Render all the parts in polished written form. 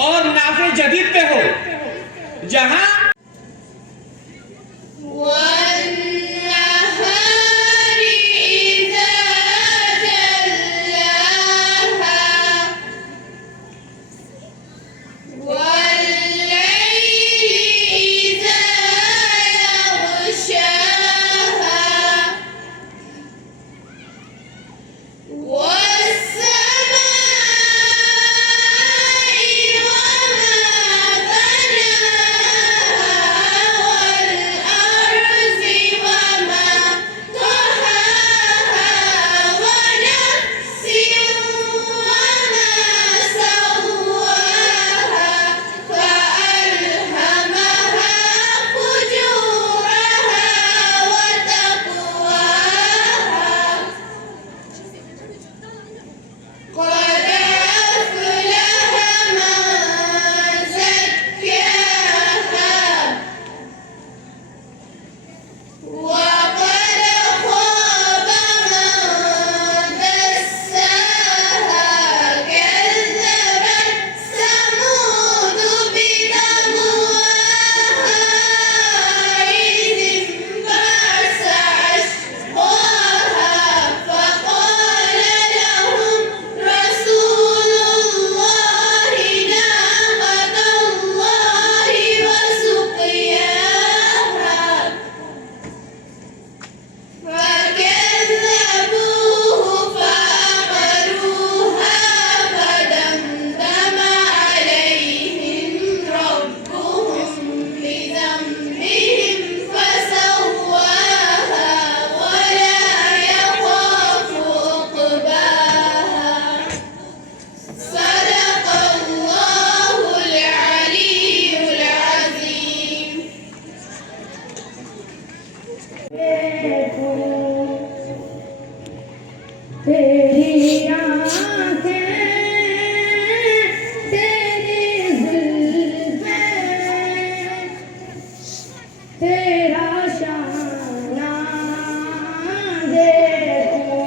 اور نافع جدید پہ ہو، جہاں تیری آنکھیں تیری زلفیں تیرا شانہ دیکھوں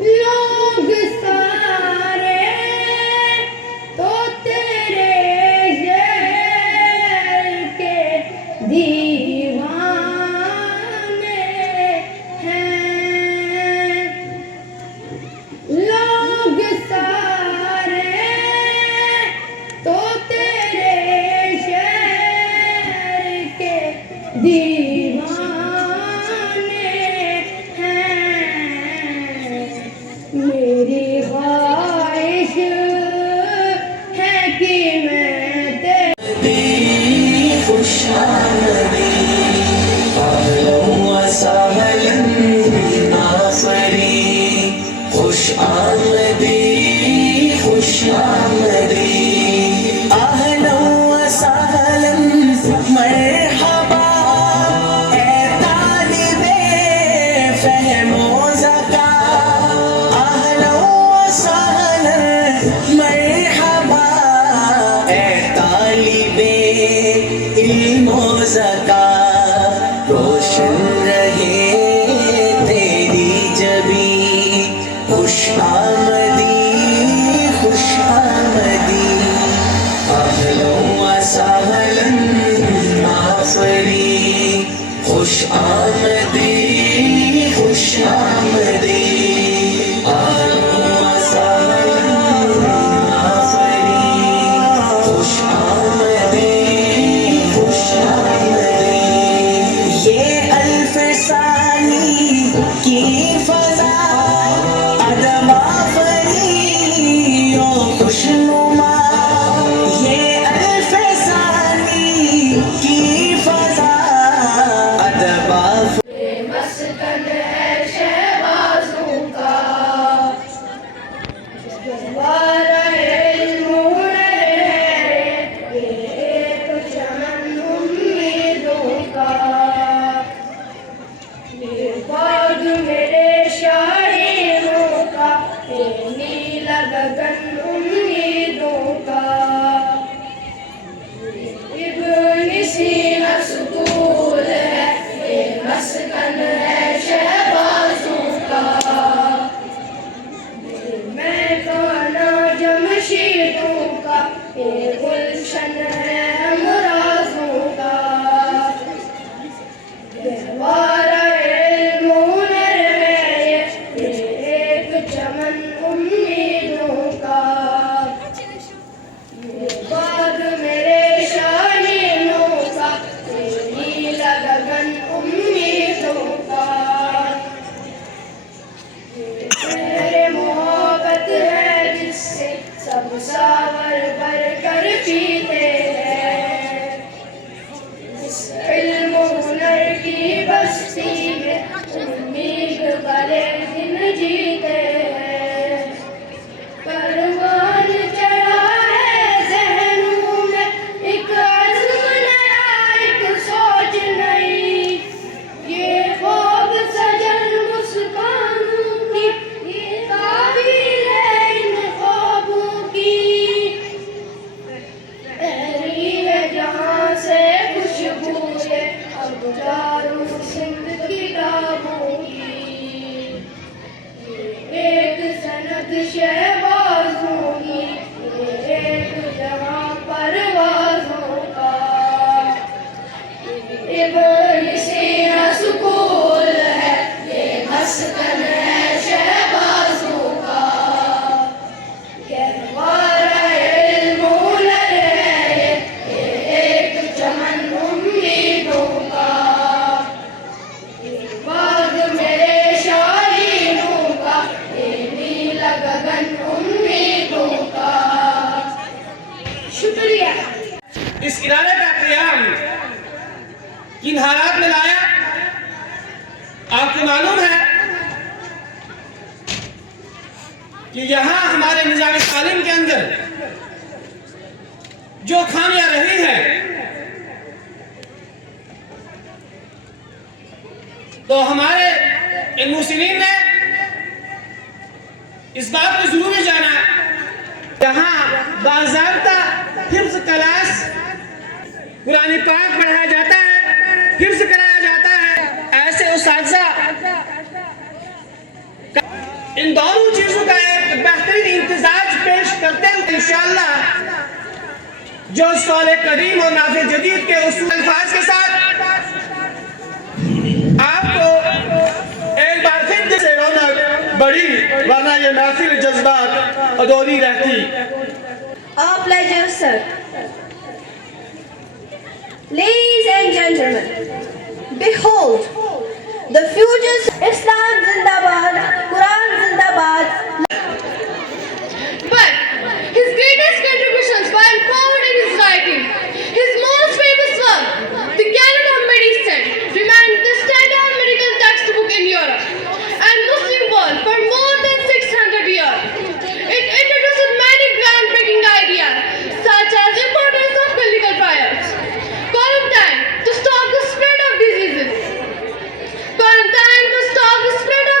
لوگ سارے تو تیرے شہر کے دیوانے ہیں، لوگ سارے تو تیرے شہر کے دیوانے ہیں، میری خواہش ہے کہ میں تیری خوش آمدی اہلا و سہلا ناصری، خوش آمدی خوش آمدی اہلا و سہلا مرحبا، اے طالب فہم و ذکا، اہلا و سہلا مرحبا، اے طالب علم و ذکا، روشن رہے تیری جبیں، خوش آمدی خوش آمدی اہلا و سہلا ناصری، خوش آمدی خوش آمدی اہلا و سہلا ناصری، خوش آمدی خوش آمدی، یہ الف ثانی کی فضا ادب آفری و خوشنما، یہ الف ثانی کی فضا ادب آفری یہ گلشن ہے مرادوں کا گہوارہ علم و ہنر ہے یہ ایک چمن امیدوں کا یہ باغ میرے شاہینوں کا یہ نیلا گگن امیدوں کا میرے محبت ہے جس سے سب ساور بھر کر پیتے ہیں اس علم و ہنر کی بستی میں امید والے دن جیتے ہیں پروان چڑھا ہے ذہنوں میں ایک عزم نیا ایک سوچ نئی یہ خواب سجن مسکانوں کی یہ تعبیر ہے ان خوابوں کی تحریر ہے جہاں سے خوشبو ہے اب دارو سندھ کتابوں کی ایک سند شہبازوں کی ایک جہاں پروازوں کا ابن سینا سکول ہے یہ مسکن ہے شہبازوں کا گہوارہ علم و ہنر ہے یہ ایک چمن امیدوں کا یہ باغ میرے شاہینوں کا یہ نیلا گگن امیدوں کا شکریہ اس ادارے کا قیام کن حالات میں لایا آپ کو معلوم ہے کہ یہاں ہمارے نظام تعلیم کے اندر جو خامیاں رہی ہیں تو ہمارے المحسنین نے اس بات کو ضروری جانا یہاں باضابطہ حفظ کلاس قرآن پاک پڑھایا جاتا ہے حفظ کرایا جاتا ہے ایسے اساتذہ ان دونوں چیزوں کا ایک بہترین امتزاج پیش کرتے ہوئے انشاءاللہ جو سوال قدیم اور نافع جدید کے اصول الفاظ کے ساتھ آپ کو ایک بار پھر سے رونق بڑی ورنہ یہ محفل جذبات ادھوری رہتی. Our pleasure, sir. Ladies and gentlemen, behold, the future's Islam Zindabad, Quran Zindabad. But his greatest contributions were found in his writing. His most famous work, The Canon of Medicine, remained the standard medical textbook in Europe and Muslim world for more than 600 years. It introduces many groundbreaking ideas, such as importance of clinical trials, quarantine to stop the spread of diseases, quarantine to stop the spread of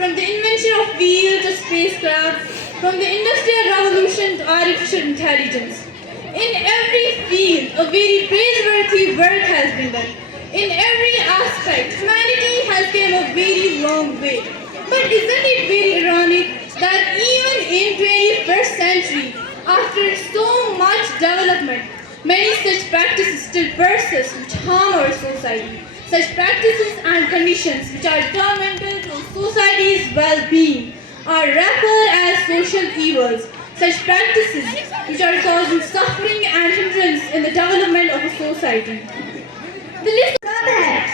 From the invention of wheel to spacecraft, from the Industrial Revolution to artificial intelligence, in every field, a very praiseworthy work has been done. In every aspect, humanity has come a very long way. But isn't it very ironic that even in 21st century, after so much development, many such practices still persist which harm our society. Such practices and conditions which are detrimental to society's well-being are referred as social evils. Such practices which are causing suffering and hindrance in the development of a society. The list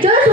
1400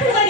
Good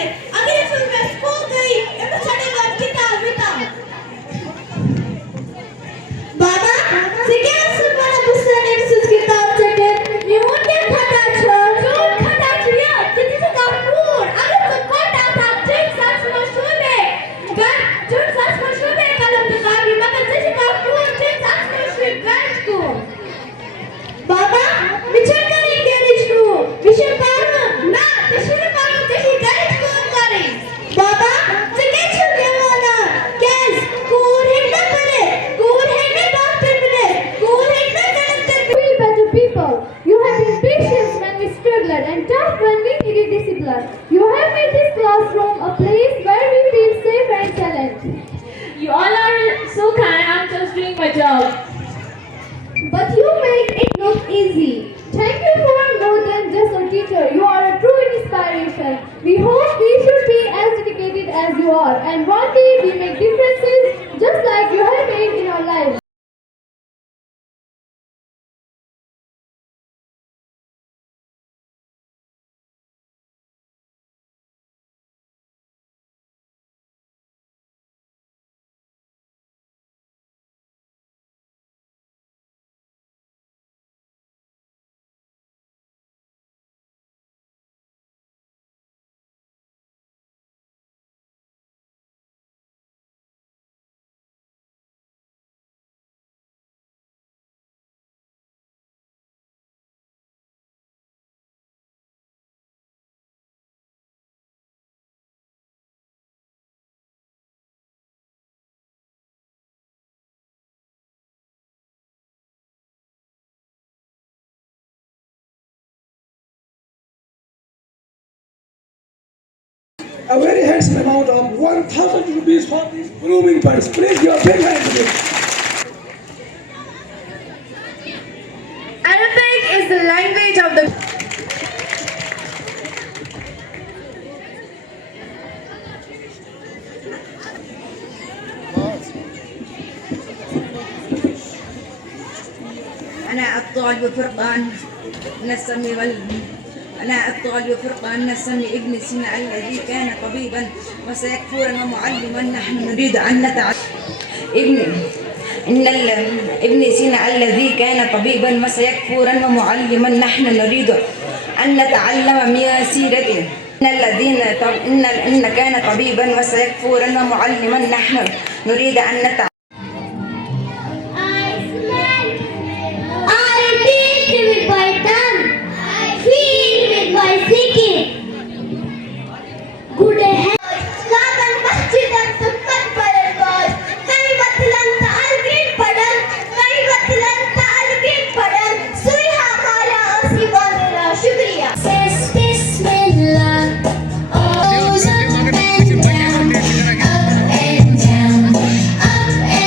Baba, forget your grandmother. Guys, cool head na pare, cool head na doctor bane, cool head na collector. We better people. You have been patient when we struggled and tough when we needed discipline. You have made this classroom a place where we feel safe and challenged. You all are so kind. I'm just doing my job. But you make it look easy. Thank you for more than just a teacher. You are a true inspiration. We hope we should be as dedicated as you are. And one day we make differences just like you have made in our lives. A very handsome amount of 1,000 rupees for these grooming birds. Please give a big hand to them. Arabic is the language of the أنا الطالب فرقان نسمي أنا الطالب فرقان نسمي ابن سينا الذي كان طبيبا وسيكفورا ومعلما نحن نريد أن نتعلم ابن سينا الذي كان طبيبا وسيكفورا ومعلما نحن نريد أن نتعلم من سيرته إن كان طبيبا وسيكفورا ومعلما نحن نريد أن نتعلم I taste with my tongue. I feel with my thinking. Good head. Laban masjidan tummat paran boys. Kai batlan ta'alqin padan. Kai batlan ta'alqin padan. Sui hamara asiba mera shukriya. Says Bismillah. Oh, up and down, up and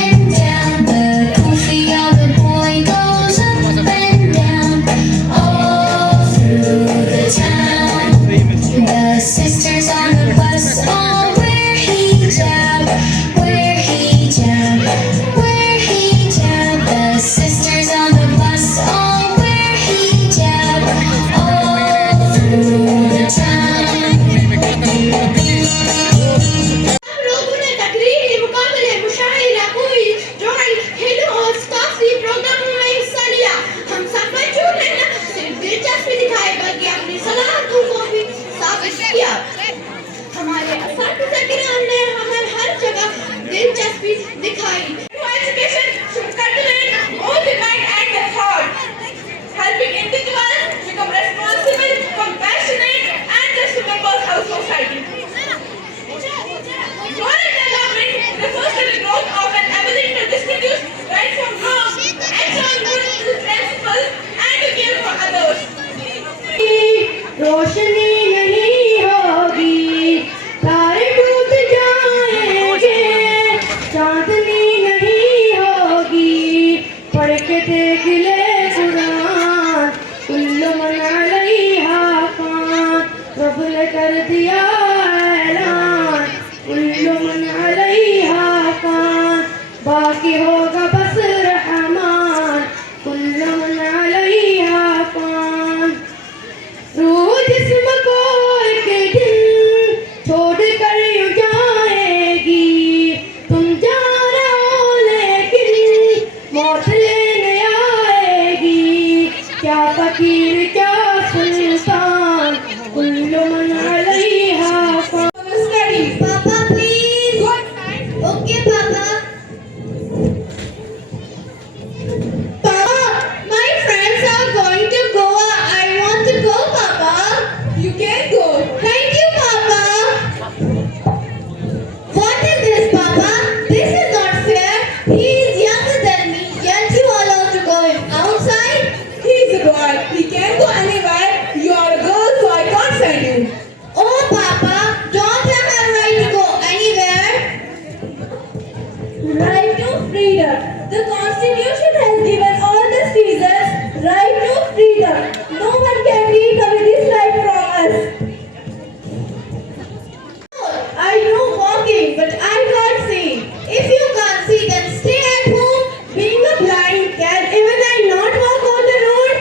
seeing, but I can't see. If you can't see, then stay at home. Being a blind, can even I not walk on the road?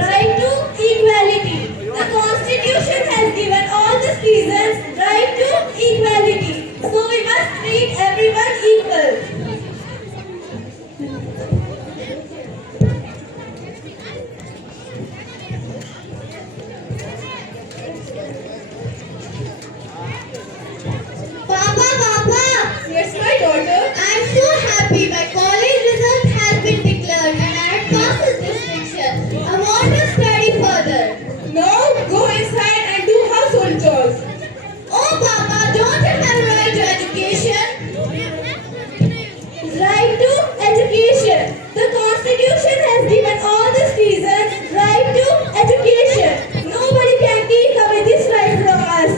Right to equality. The Constitution has given all the citizens right to equality. So we must treat everyone equal. Papa, Yes, my daughter. I'm so happy my college result has been declared and I have passed this distinction. I want to study further. No, go inside and do household chores. Oh, Papa, don't you have right to education? Right to education. The Constitution has given all the citizens right to education. Nobody can take away this right from us.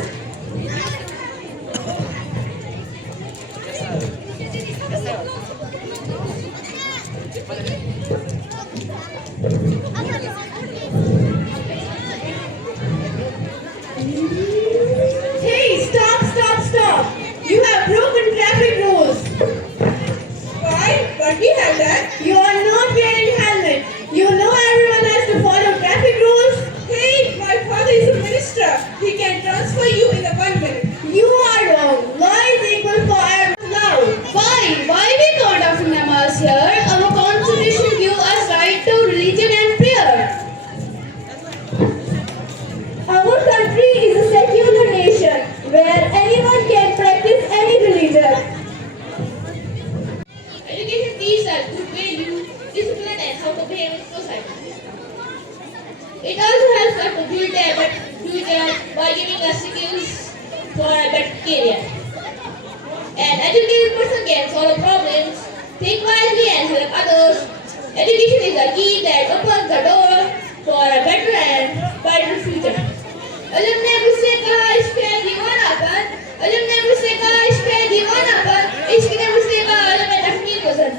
Hey, stop. You have broken traffic rules. Why? What we have done? You are not wearing helmet. You know everyone has to follow traffic rules. Hey, my father is a minister. He can transfer you in a 1 minute. You are wrong. Law is equal for everyone. Now, why we conduct namaz here? Our constitution gives us right to religion and prayer. Our country is a secular nation where anyone can practice any religion. Education teaches us good value, discipline, and how to behave in society. It also helps us to build a better future by giving us skills for a better career. An educated person can solve problems, think wisely, and help others. Education is the key that opens the door for a better and brighter future. علم نے مجھ سے کہا عشق ہے دیواناپن، علم نے مجھ سے کہا عشق ہے دیواناپن، عشق نے مجھ سے کہا علم تحمیل پسند.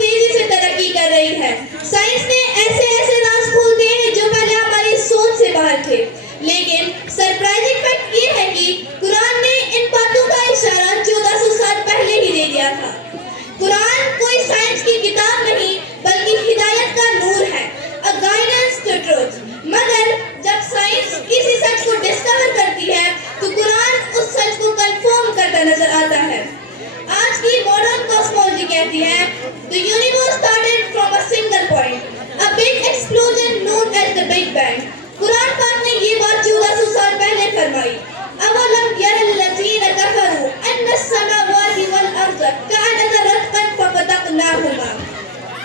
تیزی سے ترقی کر رہی ہے. سائنس نے ایسے راز کھول دیے ہیں جو پہلے ہماری سوچ سے باہر تھے. لیکن سرپرائزنگ فیکٹ یہ ہے کہ قرآن نے ان باتوں کا اشارہ 1400 سال پہلے ہی دے دیا تھا. قرآن کوئی سائنس کی کتاب نہیں بلکہ ہدایت کا نور ہے. A guidance to truth. مگر جب سائنس کسی سچ کو ڈسکور کرتی ہے تو قرآن اس سچ کو کنفرم کرتا نظر آتا ہے. آج کی ماڈرن کاسمولوجی کہتی ہے the universe started from a single point, a big explosion known as the Big Bang. قرآن پاک نے یہ بات 1400 سال پہلے فرمائی. اولم ير الذين كفروا ان السماوات والارض كانتا رتقا ففتقناهما.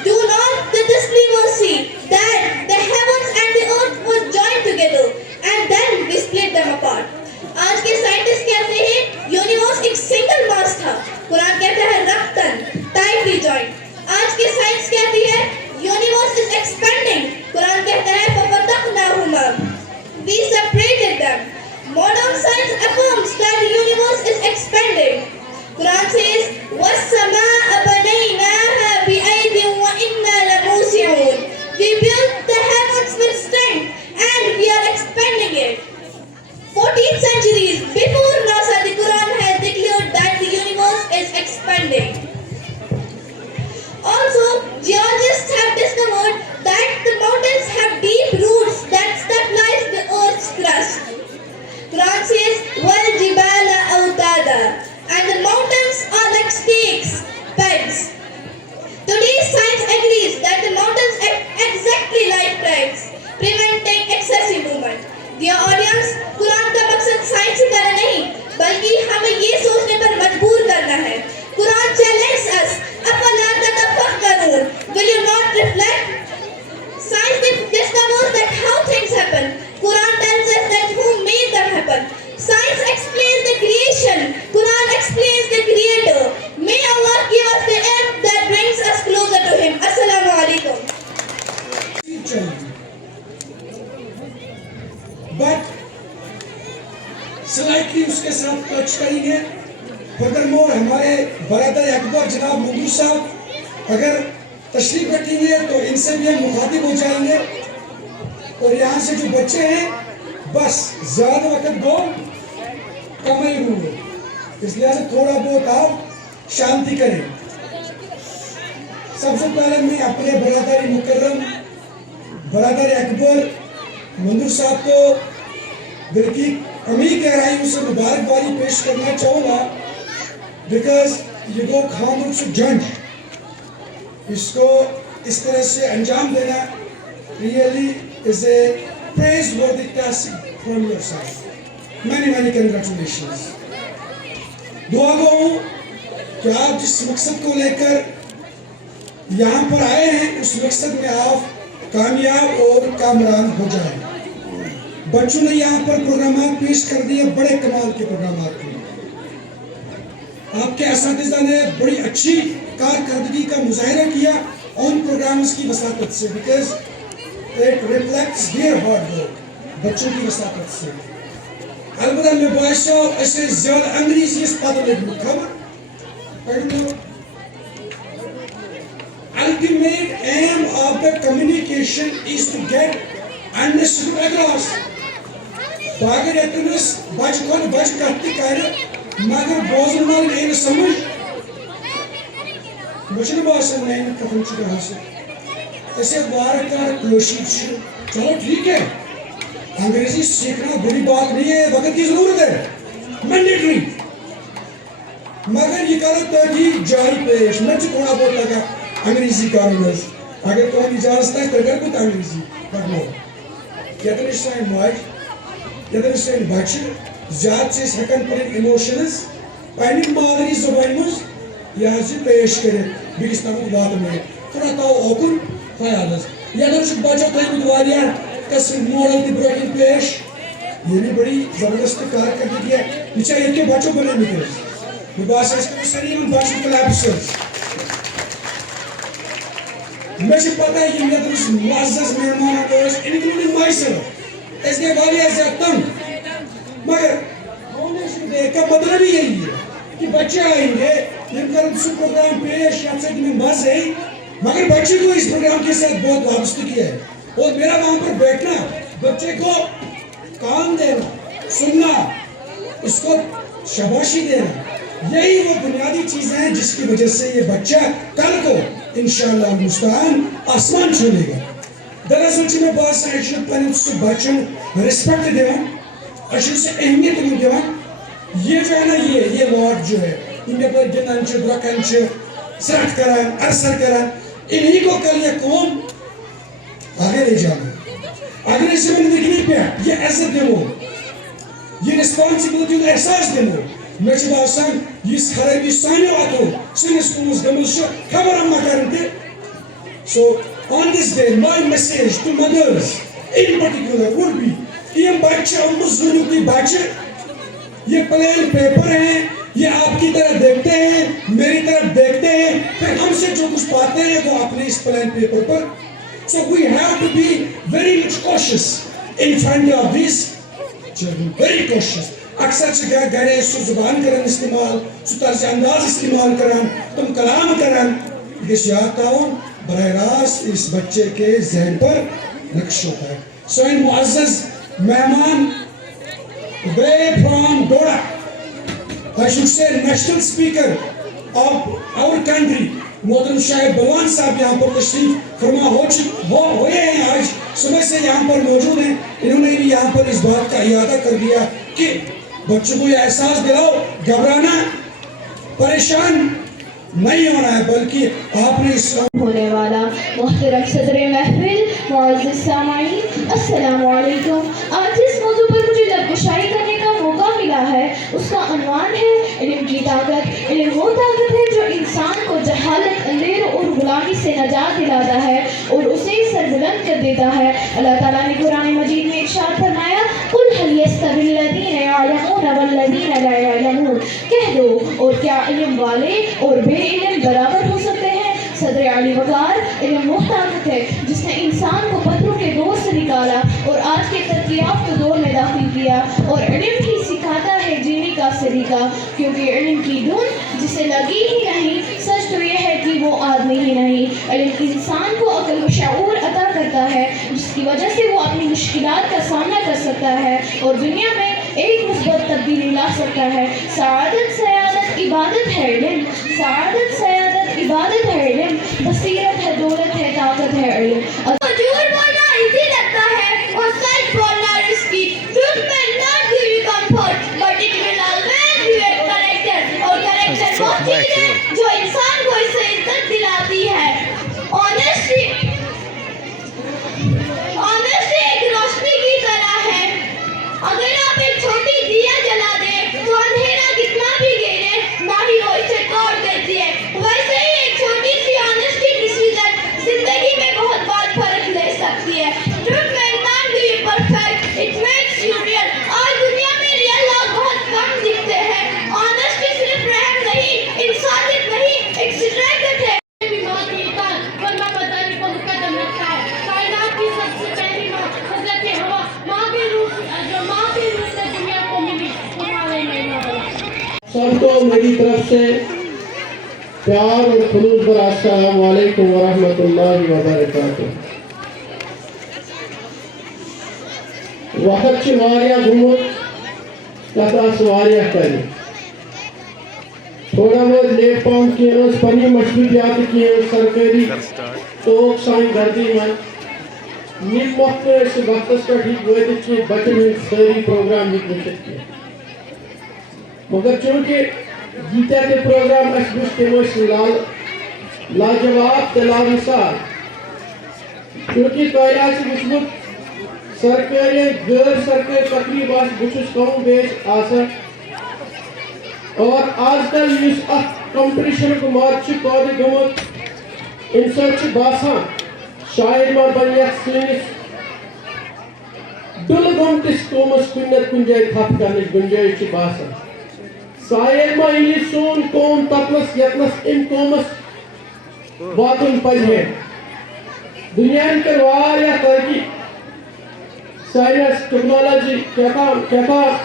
Do not the disbelievers see that the heavens and the earth were joined together and then we split them apart. آج کے سائنٹسٹ کہتے ہیں یونیورس ایک سنگل ماس تھا. قرآن کہتا ہے رختن ٹائٹلی جوائنٹ. آج کی سائنس کہتی ہے یونیورس از ایکسپینڈنگ. قرآن کہتا ہے ففتقناهما. We separated them. Modern science affirms that the universe is expanding. Quran says وَالسَّمَاءَ بَنَيْنَاهَا بِأَيْدٍ وَإِنَّا لَمُوسِعُونَ. We built the heavens with strength and we are expanding it. 14th centuries before NASA, the Quran has declared that the universe is expanding. Also, geologists have discovered that the mountains have deep roots that stabilize the earth's crust. Quran says وَالْجِبَالَ أَوْتَادًا. And the mountains are like stakes, pegs. Today's science agrees that the mountains act exactly like pegs, preventing excessive movement. Dear audience, قرآن کا مقصد سائنسی طرح نہیں بلکہ ہمیں یہ سوچنے پر مجبور کرنا ہے. قرآن challenges us. أَفَلَا تَتَفَكَّرُونَ. Will you not reflect? Science discovers that how things happen. Quran tells us that who made them happen. Science explains the creation. Quran explains the creator. May Allah give us the aim that brings us closer to Him. Assalamu alaikum. But slightly اس کے ساتھ touch کریں گے. فردرمور ہمارے برادر اکبر جناب مدرس صاحب اگر تشریف رکھیں گے تو ان سے بھی ہم مخاطب ہو جائیں گے. اور یہاں سے جو بچے ہیں بس زیادہ وقت دو کم ہی ہوں گے، اس لحاظ سے تھوڑا بہت آپ شانتی کریں. سب سے پہلے میں اپنے برادر مکرم برادر اکبر منظور صاحب کو دل کی امیر گہرائیوں سے مبارکبادی پیش کرنا چاہوں گا، بیکاز یہ دو خاندان سے جنگ اس کو اس طرح سے انجام دینا really is a praiseworthy task from your side. Many congratulations. دعا گو ہوں کہ آپ جس مقصد کو لے کر یہاں پر آئے ہیں اس مقصد میں آپ کامیاب اور کامران ہو جائیں. بچوں نے یہاں پر پروگرامات پیش کر دیے، بڑے کمال کے پروگرامات تھے. آپ کے اساتذہ نے بڑی اچھی کارکردگی کا مظاہرہ کیا ان پروگرامز کی وساطت سے، because it reflects their hard work, بچوں کی وساطت سے. البتہ میں باشا اسے زیادہ انگریزی اس پتہ لگوں خبر ultimate aim of the communication is to get understood across. باقی ریتنس بچ کھول بچ کرتی کر مگر بوزن وال نہیں سمجھ مجھے باسن نہیں کتن چھ حاصل اسے وار کار کوشش چلو ٹھیک ہے انگریزی سیکھنا بری بات نہیں ہے، وقت کی ضرورت ہے، مینڈیٹری، مگر یہ کرو تاکہ جاری پیش میں تھوڑا بہت لگا انگریزی کارنز اگر کوئی اجازت ہے تو کچھ انگریزی پڑھو. یتن سائن ماج یتن سائن بچہ زیادہ سے ہیکن پن ایموشنز پنہ مادری زبان مز یہ پیش کریں بیس تک وات میں تھوڑا تو اوکن خیال یتن بچہ تھوت واریاہ قسم ماڈل تہ برو پیش یہ بھی بڑی زبردست کارکردگی ہے. یہ یہ کے بچوں بنے میں باسان ساری بچہ کلیپسز مجھے پتہ ہے یہ یتنس معزز مہمان انکلوڈنگ مائی سیلف اس کے واریاہ زیادہ تنگ، مگر فاؤنڈیشن ڈے کا مطلب ہی یہی ہے کہ بچے آئیں گے جن کا سو پروگرام پیش یا سے میں مزہ ہے، مگر بچے کو اس پروگرام کے ساتھ بہت وابستگی ہے اور میرا وہاں پر بیٹھنا بچے کو کام دینا سننا اس کو شاباشی دینا یہی وہ بنیادی چیزیں ہیں جس کی وجہ سے یہ بچہ کل کو انشاءاللہ المستعان آسمان چھوڑے گا. دراصل میں بات سے پنن بچن ریسپیکٹ دیوان سے اہمیت دیوان. یہ جو ہے نا یہ لارڈ جو ہے ان پر گندان درکان سرٹ کران ارسر کران انہی کو کل یہ قوم آگے لے جانا. اگر اسے میں دیکھنے پہ یہ عزت دیو یہ ریسپانسبلٹی احساس دیو میں باسان یہ خرابی سانیو اتو سنس کمس گمس خبر ہم کرن تہ. So on this day my message to mothers in particular would be یہ بچے زنو کی بچے یہ پلین پیپر ہیں، یہ آپ کی طرح دیکھتے ہیں میری طرف دیکھتے ہیں پھر ہم سے جو کچھ پاتے ہیں وہ اپنے اس پلین پیپر پر. So we have to be very much cautious in front of these children, very cautious. اکثر سے گھرے سو زبان کرن استعمال سو طرز انداز استعمال کرن تم کلام کرن اس یاد تاؤن براہ راست اس بچے کے ذہن پر نقش ہوتا ہے. سو ان معزز مہمان way from Doda, I should say national speaker of our country محترم شاہد بلوان صاحب یہاں پر تشریف فرما ہوئے ہیں، آج صبح سے یہاں پر موجود ہیں. انہوں نے بھی یہاں پر اس بات کا اعادہ کر دیا کہ بچوں کو یہ احساس دلاؤ گھبرانا پریشان نہیں ہونا ہے بلکہ آپ نے اسلام ہونے والا. محترم صدر محفل معزز سامعین السلام علیکم. آج جس موضوع پر مجھے لبگشائی کرنے کا موقع ملا ہے اس کا عنوان ہے علم کی طاقت. علم وہ طاقت ہے جو انسان کو جہالت اندھیر اور غلامی سے نجات دلاتا ہے اور اسے سربلند کر دیتا ہے. اللہ تعالیٰ نے قرآن مجید میں ارشاد فرمایا قل هل يستوي الذين يعلمون والذين لا يعلمون، کہہ دو اور کیا علم والے اور بے علم برابر ہو سکتے ہیں؟ صدر علی وقار علم وہ طاقت ہے جس نے انسان کو پتھروں کے دور سے نکالا اور آج کے ترقی یافتہ دور میں داخل کیا اور علم ہی سکھاتا ہے جینے کا سلیقہ، کیونکہ علم کی دھن جسے لگی ہی نہیں سچ تو یہ ہے کہ وہ آدمی ہی نہیں. علم انسان کو عقل و شعور عطا کرتا ہے جس جس کی وجہ سے وہ اپنی مشکلات کا سامنا کر سکتا ہے اور دنیا میں ایک مثبت تبدیلی لا سکتا ہے۔ سعادت سعادت عبادت ہے علم، سعادت سعادت عبادت ہے علم، بصیرت ہے دولت ہے طاقت ہے علم۔ جھوٹ بولنا ایزی لگتا ہے اور سچ بولنا risky. Truth may not give you comfort, but it will always give you character. اور کریکٹر وہ چیز ہے جو انسان کو اس سے عزت دلاتی ہے۔ Honesty ایک روشنی کی طرح ہے۔ اگر آپ ایک چھوٹی دیا جلا دیں تو اندھیرا کتنا بھی گہرے نہ ہی وہ اسے توڑ دیتی ہے۔ ویسے ہی ایک چھوٹی سی honesty ڈیسیژن زندگی میں بہت بڑا فرق لے سکتی ہے۔ Truth may not be perfect, it makes you real. آج دنیا میں ریئل لوگ بہت کم دکھتے ہیں۔ Honesty صرف رحم نہیں، انسانیت نہیں، ایک اسٹریٹجی ہے۔ ماں کی اطاعت ورنہ مداری کو مقدم رکھتا ہے۔ کائنات کی سب سے پہلی ماں حضرت ہوا، ماں کے روح سے دنیا کو ملی، تمہارے میں نہ ہو۔ سب کو میری طرف سے پیار اور خلوص پر السلام علیکم ورحمۃ اللہ وبرکاتہ۔ وقت چھ واریاہ گوٚمُت تتھ آسہٕ واریاہ کَرِ۔ تھوڑا بہت لیٹ پہم کینٛہہ ٲس پنٕنہِ مشغولیات کینٛہہ سرکٲری توک سانہِ گردی منٛز ییٚمہِ وقتہٕ أسۍ وقتس پٮ۪ٹھ ہیٚکۍ وٲتِتھ کینٛہہ بچن ہٕنٛدۍ سٲری پروگرام ہیٚکۍ وٕچھِتھ کینٛہہ، مگر چوٗنٛکہِ ییٖتیاہ تہِ پروگرام اَسہِ وٕچھ تِم ٲسۍ لاجواب تہٕ لامثال۔ چوٗنٛکہِ تۄہہِ آسہِ وٕچھمُت سرکٲری غٲر سرکٲری تقریٖب آسہِ بہٕ چھُس کم بیش آسان، اور آج کل یُس اَتھ کمپٹیشنُک مد چھُ پٲدٕ گوٚمُت اَمہِ سۭتۍ چھُ باسان شاید ما بنہِ یتھ سٲنِس ڈُلہٕ گوٚمتِس قومس کُنہِ نتہٕ کُنہِ جایہِ تھپھ کرنٕچ گُنجٲیش چھِ باسان۔ شاید ما یہِ سون قوم تتنس یتنس اَمہِ قومس واتُن پزِ ہے۔ دُنیاہن کٔر واریاہ ترقی، ساینس ٹیکنالوجی کیٛاہ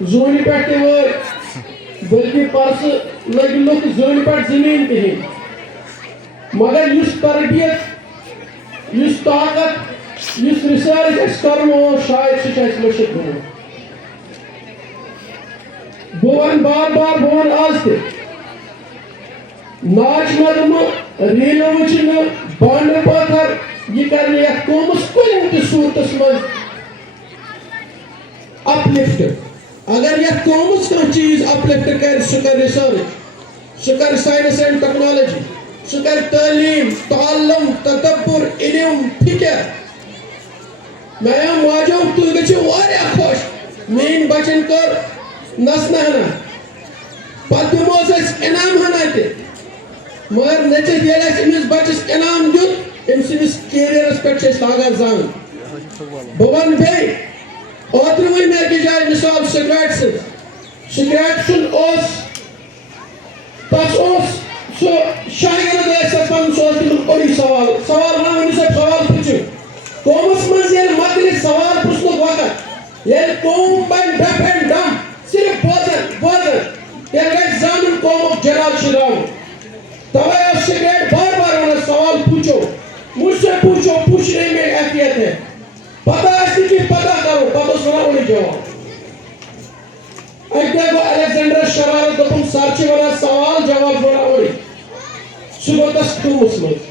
زوٗنہِ پٮ۪ٹھ تہِ وٲتۍ، بٔلکہِ پرسہٕ لٔگۍ لُکھ زوٗنہِ پٮ۪ٹھ زٔمیٖن تہِ ہیٚنۍ، مگر یُس تربیت، یُس طاقت، یُس رِسٲرٕچ اَسہِ کرُن اوس شاید سُہ چھُ اَسہِ مٔشِتھ گوٚمُت۔ بہٕ وَنہٕ بار بار، بہٕ وَنہٕ آز تہِ، ناچ نغمہٕ، ریٖلہٕ وٕچھنہٕ، بانڈٕ پٲتھر یہِ کَرِ نہٕ یتھ قومس کُنہِ تہِ صوٗرتس منٛز اپلفٹ۔ اگر یتھ قومس کانٛہہ چیٖز اپلفٹ کرِ سُہ کرِ رِسٲرٕچ، سُہ کرِ ساینس اینڈ ٹیکنالوجی، سُہ کرِ تعلیٖم، تعلُم، تدبر، علم، فکر۔ میاں ماجو تُہۍ گٔژھِو واریاہ خۄش، میٛٲنۍ بچن کٔر نژنہٕ ہنا، پتہٕ دِمہوس أسۍ انعام ہنا تہِ، مگر نٔژِتھ ییٚلہِ اَسہِ أمِس بچس انعام دیُت أمۍ سٕنٛدِس کیریرس پٮ۪ٹھ چھِ أسۍ لاگان زنگ۔ بہٕ وَنہٕ بیٚیہِ، اوترٕ ؤنۍ مےٚ أکِس جایہِ مِثال سِگریٹ سٕنٛز۔ سِگریٹ سُنٛد اوس، تَس اوس سُہ شاگرد ٲسۍ تَتھ وَنان، سُہ اوس تِمن اوٚڑُے سوال وَنان، ؤنِو سا سوال پرٛژھِو۔ قومس منٛز ییٚلہِ مۄکلہِ سوال پرٛژھنُک وقت، ییٚلہِ قوم بنہِ ڈف اینڈ ڈم صرف بوزن، تیٚلہِ گژھِ زانُن قومُک جلال شِراوُن۔ توے اوس سِگریٹ بار بار وَنان سوال پوٗچھو، مجھ سے پوٗچھو، پوٗچھنے میں احتیاط ہے، پتہ آسہِ نہٕ کینٛہہ پتہ کرو، پتہٕ اوس وَنان اوٚڑُے جواب۔ اَکہِ دۄہ گوٚو الیگزینڈرس شرارت، دوٚپُن سر چھِ وَنان سوال جواب وَنان اوٚڑُے، سُہ گوٚو تس قومس منٛز۔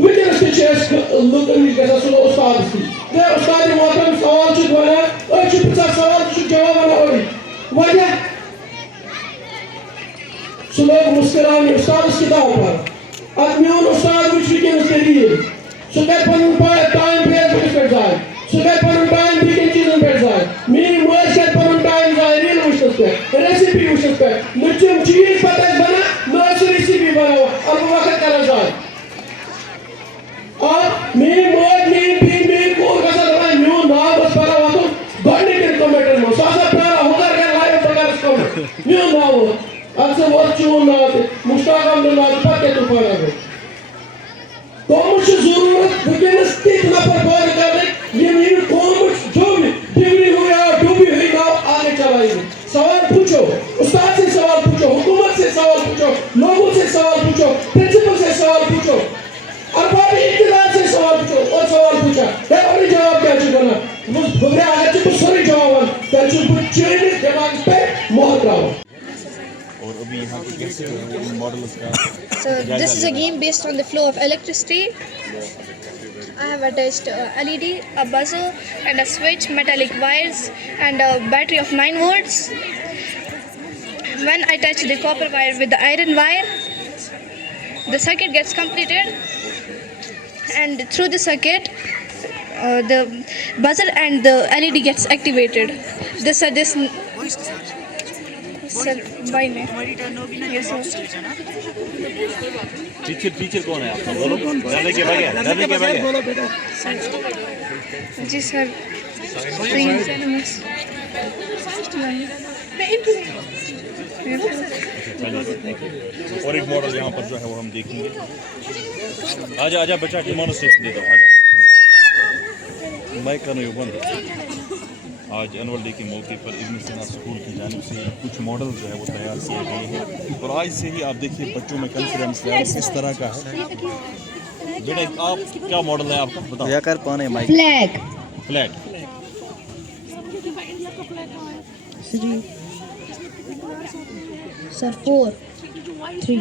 وٕنکیٚنس تہِ چھِ أسۍ لُکن نِش گژھان، سُہ گوٚو اُستادس نِش، ہے اُستاد محترم سوال چھُکھ وَنان، أسۍ چھِ پرٛژھان سوال ژٕ چھُکھ جواب وَنان اوٚڑُے، وجہ؟ سُہ لوگ مُسکراونہِ، اُستادس کِتاب پَر، ادٕ میون اُستاد وٕچھ وٕنکیٚنس تہِ ریٖل، سُہ کَرِ پنُن ٹایم فیس بُکس پٮ۪ٹھ ضایع، سُہ کَرِ پنُن ٹایم بیٚکٮ۪ن چیٖزن پٮ۪ٹھ ضایع۔ میٛٲنۍ مٲج کَرِ پنُن ٹایم ضایع ریٖلہٕ وٕچھنس پٮ۪ٹھ، ریسِپی وٕچھنس پٮ۪ٹھ، نہ تِم چیٖز پتہٕ اَسہِ بنان، نہ ٲسۍ ریسِپی بناوان، البہٕ وقت کران ضایع۔ میٛٲنۍ مٲج، میٛٲنۍ بیٚنہِ، میٛٲنۍ کوٗر گژھان دپان میون ناو گوٚژھ پگاہ واتُن گۄڈٕنِکٮ۪ن کمنٹن منٛز، سُہ ہسا پیاران ہُہ کر کر لایو بہٕ کرس کمنٹ، میون ناو ووت، ادٕ سا ووت چون ناو تہِ، مشتاق احمد ناو تہِ، پتہٕ کیٛاہ طوفانہ گوٚو۔ قومس چھِ ضروٗرت وٕنکیٚنس تِتھۍ نفر پٲدٕ کرنٕکۍ یِم ییٚمہِ قومٕچ ڈگری ہو یا ڈوبی ہوئی ناؤ آگے چلائیں گے۔ سوال پوچھو، استاد سے سوال پوچھو، حکومت سے سوال پوچھو، لوگوں سے سوال پوچھو، پرنسپل سے سوال پوچھو، ارباب اقتدار سے سوال پوچھو، اور خبریں آگے تو سوری جواباً تیل چھو پر چینی دماغ پہ مہر کراؤں. اور ابھی یہاں کی کیسے ماڈلز کا So this is a game based on the flow of electricity. I have attached LED, a buzzer and a switch, metallic wires and a battery of 9 volts. When I touch the copper wire with the iron wire, the circuit gets completed, and through the circuit the buzzer and the LED gets activated. This sir by me. Yes sir. Teacher کون ہے آپ کا بولو ڈرنے کے بغیر جی سر اور ایک ماڈل یہاں پر جو ہے وہ ہم دیکھیں گے. آجا بچہ ڈیمانسٹریشن دے دو آجا مائک کرنا یہ بند. آج اینول ڈے کے موقع پر ابن سینا اسکول کی جانب سے کچھ ماڈل جو ہے وہ تیار کیے گئے ہیں اور آج سے ہی آپ دیکھیے بچوں میں کانفیڈنس لیول کس طرح کا ہے. بیٹا آپ کیا ماڈل ہے آپ کا بتاؤ. یا کر پانے مائک فلیگ Sir, 4, 3.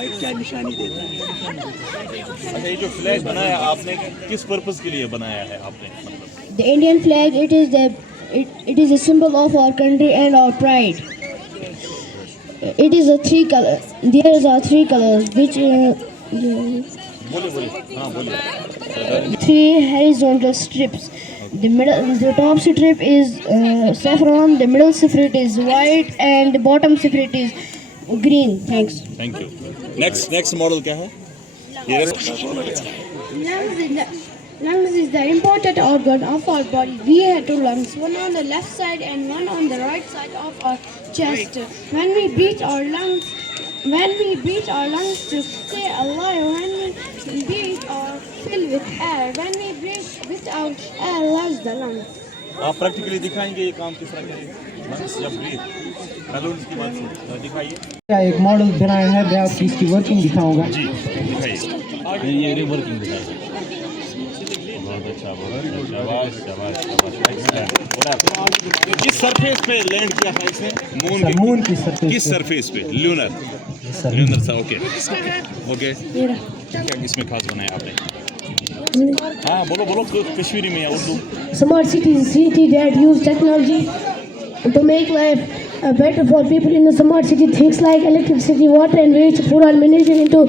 اچھا یہ جو فلیگ بنایا آپ نے کس پرپز کے لیے بنایا ہے آپ نے. The Indian flag, it is a symbol of our country and our pride. It is a 3 color. There are 3 colors, which بولیے ہاں بولیے. 3 horizontal strips. The top strip is saffron, the middle strip is white, and the bottom strip is green. Thanks. Thank you. Next model کیا ہے. Lungs is the important organ of our body. We have 2 lungs, one on the left side and one on the right side of our chest. When we breathe our lungs to stay alive. When we breathe or fill with air. When we breathe without air, lost the lungs. آپ practically دکھائیں گے یہ کام کس طرح کریں گے. جب balloons کی بات دکھائیے. ایک ماڈل بنایا ہے میں آپ کی اس کی ورکنگ دکھاؤں گا. جی دکھائیے یہ ورکنگ دکھائیے. بہت اچھا کس سرفیس پہ لینڈ کیا تھا اس نے. مون کی کس سرفیس پہ. لونر تھا. اوکے کیا اس میں خاص بنایا آپ نے. ہاں بولو کشمیری میں یا Urdu. Smart city is a city that use technology to make life better for people. In a smart city, things like electricity, water and waste food are managed into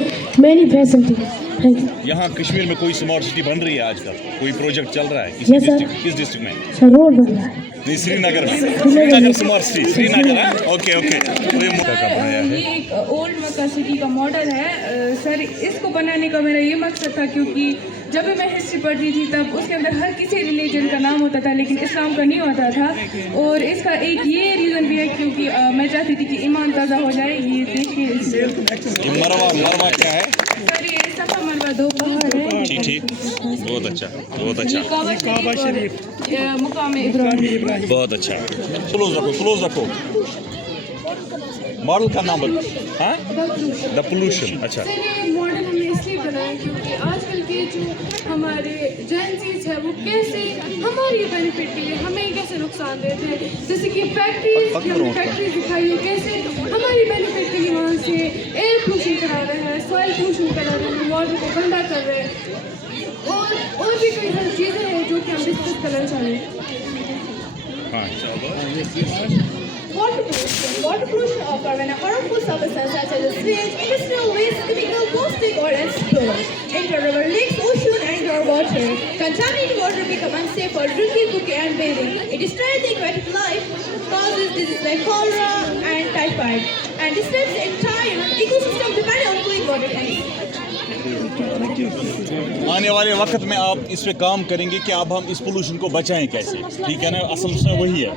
many facilities. Thank you. یہاں کشمیر میں کوئی smart city بن رہی ہے آج کل. کوئی project چل رہا ہے Yes, sir. کس ڈسٹرکٹ میں. روڈ بن رہا ہے. نہیں سری نگر میں. سری نگر اسمارٹ سٹی سری نگر ہے. اوکے یہ ایک اولڈ مکہ سٹی کا ماڈل ہے سر. اس کو بنانے کا میرا یہ مقصد تھا کیونکہ جب بھی میں ہسٹری پڑھتی تھی تب اس کے اندر ہر کسی ریلیجن کا نام ہوتا تھا لیکن اسلام کا نہیں ہوتا تھا. اور اس کا ایک یہ ریزن بھی ہے کیونکہ میں چاہتی تھی کہ ایمان تازہ ہو جائے. یہ دیکھیے مروا کیا ہے سر. یہ صفا مروا 2 پہاڑ ہے. ٹھیک بہت اچھا کعبہ شریف مقام ابراہیم. بہت اچھا. کلوز رکھو. ماڈل کا نام ہاں دا پولوشن. اچھا یہ ماڈل ہم نے اس لیے بنایا کیونکہ آج کل کے جو ہمارے جینسیز ہے وہ کیسے ہماری بینیفٹ کے لیے ہمیں کیسے نقصان دیتے ہیں. جیسے کہ فیکٹریز دکھائیے کیسے ہماری بینیفٹ کے لیے وہاں سے ایئر پولوشن کرا رہے ہیں, سوائل پولوشن کرا رہے ہیں, واٹر کو گندا کر رہے ہیں اور بھی کئی ساری چیزیں ہیں جو کہ ہم ڈسکس کرنا چاہ رہے ہیں. Water pollution occurs when a harmful substance such as sewage, industrial waste, chemical, plastic or explode enter river, lakes, ocean and groundwater. Contaminated water becomes unsafe for drinking, cooking and bathing. It destroys the aquatic life, causes diseases like cholera and typhoid, and disturbs the entire ecosystem depending on clean water. آنے والے وقت میں آپ اس پہ کام کریں گے کہ اب ہم اس پولوشن کو بچائیں کیسے. ٹھیک ہے نا. اصل مسئلہ وہی ہے.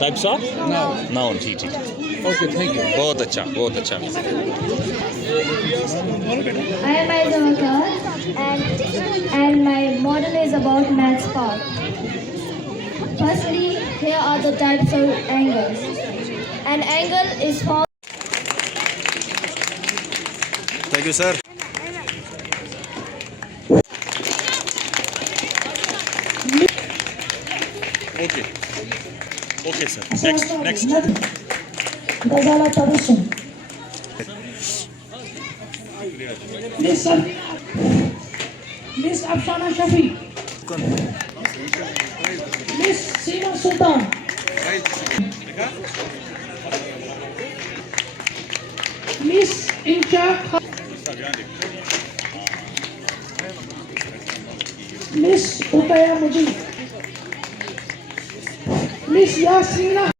Types of noun. ٹھیک اوکے تھینک یو. بہت اچھا. I am Aiza Wakar and my model is about maths part. Firstly, here are the types of angles. An angle is formed. Thank you, sir. Okay. Okay, sir. Next. Ghazala Tabassum. Miss Afshana Shafi. Miss Seema Sultan. Miss Insha Khan. Miss Utaya Mujib. Miss Yasmina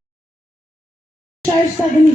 Shaista Gani.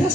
10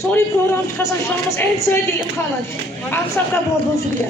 sorry programme خاصا شامس N سویدی امخالات آپ سب کا بہت بہت شکریہ